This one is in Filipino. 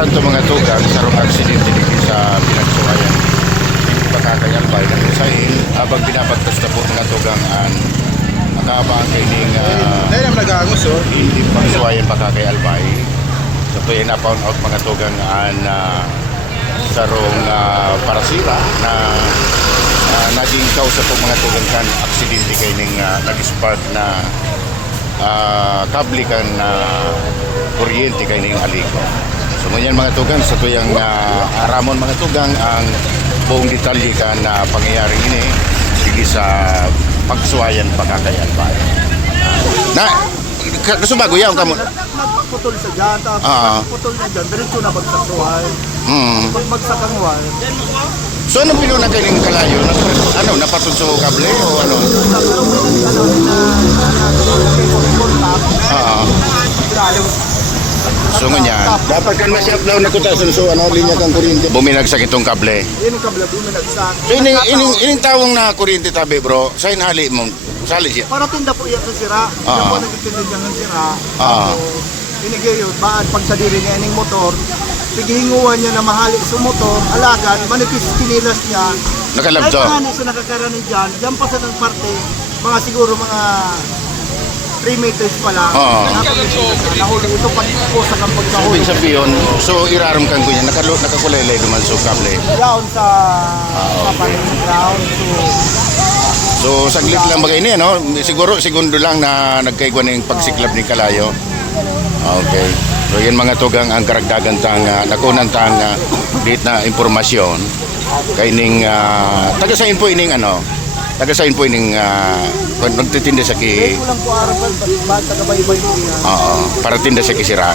saan to mga tugang sarong aksidente dito sa pinagsuwayan pagkakayalbay ng usahin habang pinapagtas na po mga tugang an nakabang kining Dahil naman nag-aangos, oh. hindi pagsuwayan pagkakayalbay so ito yung na-found out mga tugang an sarong parasira na naging kausa po mga tugang kan aksidente kining nag-spark na kable kan kuryente kining aliko. So ngunyan mga tugang sa tuyang aramon mga tugang ang buong detalye kan na pangyayaring ini sige sa pagsuwayan pagkakayan pa. Na gusto bago yaw kamo. Nagputol sa dyan, tapos putol na dyan, diretso na magsaksuhan. Pag magsakangwan, So anong pinuna kining kalayo? Napatod sa kable o ano? So ngunyan, dapat kan masyap daw nakuta so linya kang kuryente. Buminagsak itong kable. yun yung kabla, buminagsak. So ining tawong na kuryente tabi bro, sa inhali mo, sali siya. Para tinda po iyan sa sira. Yan po nagtitinda dyan ng sira. Binigay yun, baan pag sa diri niya ining motor, pighinguan niya na mahali sa motor, alagan, manipis kinilas niya. Nakalabto. Kahit mahani sa nakakaranin dyan, dyan pa sa ng parte, mga siguro mga 3 meters pa lang. Nahuli ito pag po sa kampag Ibig sabihin, so iraram kang kunya, nakakulaylay duman sa kable. Down sa kapanin ground. So saglit lang bagay niya, no? Siguro segundo lang na nagkaigwan ng pagsiklab ni Kalayo. Okay. So yan mga tugang ang karagdagan tang nakunan tang date na impormasyon kay ning taga sa info ining taga sa info ining nagtitinda sa ki Kulang po araw ba taga baybay po yan. para tinda sa kisira.